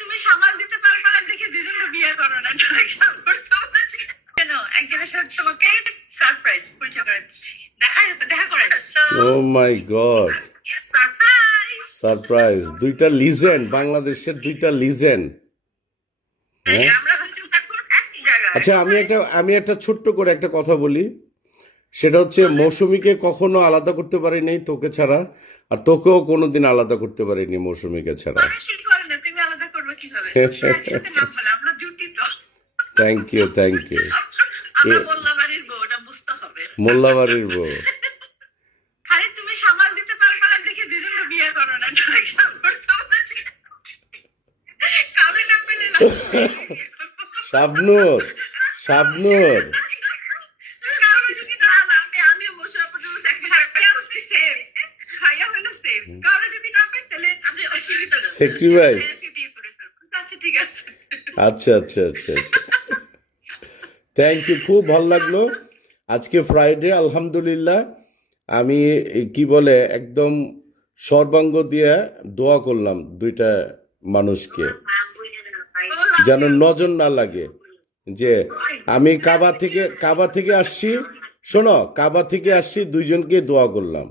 তুমি সামাল দিতে পারবে না দেখে দুজনে বিয়ে করো না, ডাইরেক্ট সাপোর্ট করো কেন? একজনের সাথে তোমাকে সারপ্রাইজ পরিচয় করে দিচ্ছি, দেখা করে দিচ্ছি। ও মাই গড, সারপ্রাইজ। সারপ্রাইজ! দুইটা লিজেন্ড, বাংলাদেশের দুইটা লিজেন্ড। হ্যাঁ, আমরা হচ্ছে এখন একই জায়গায়। আচ্ছা আমি একটা ছোট্ট করে একটা কথা বলি। সেটা হচ্ছে মৌসুমীকে কখনো আলাদা করতে পারিনি তোকে ছাড়া, আর তোকেও কোনোদিন আলাদা করতে পারিনি মৌসুমীকে ছাড়া। মানুষই করে না, তুমি আলাদা করবে কিভাবে? সবসময় একসাথে না হলে আমরা জুটি তো। Thank you, thank you. আমরা মোল্লাবাড়ির বউ, ওটা বুঝতে হবে। মোল্লাবাড়ির বউ। খালি তুমি সামাল দিতে পারবে না দেখে দুজনে বিয়ে করো না, ডাইরেক্ট সাপোর্ট করো। কাউরে না পেলে শাবনূর, শাবনূর, কাউরে যদি না আমিও বসে পর্যন্ত ভাইয়া হচ্ছে সেম, ভাইয়া হলো সেম। কাউরে যদি না পাই তাহলে আমি অসুবিধা নেই, Sacrifice. ভাইয়াকে বিয়ে করে ফেলবো। আচ্ছা ঠিক আছে। আচ্ছা আচ্ছা আচ্ছা। থ্যাংক ইউ, খুব ভালো লাগলো। আজকে ফ্রাইডে, আলহামদুলিল্লাহ। আমি কি বলে একদম সর্বাঙ্গ দিয়ে দোয়া করলাম দুইটা মানুষকে, যেন নজর না লাগে। যে আমি কাবা থেকে আসছি, শোনো, কাবা থেকে আসছি, দুইজনকে দোয়া করলাম।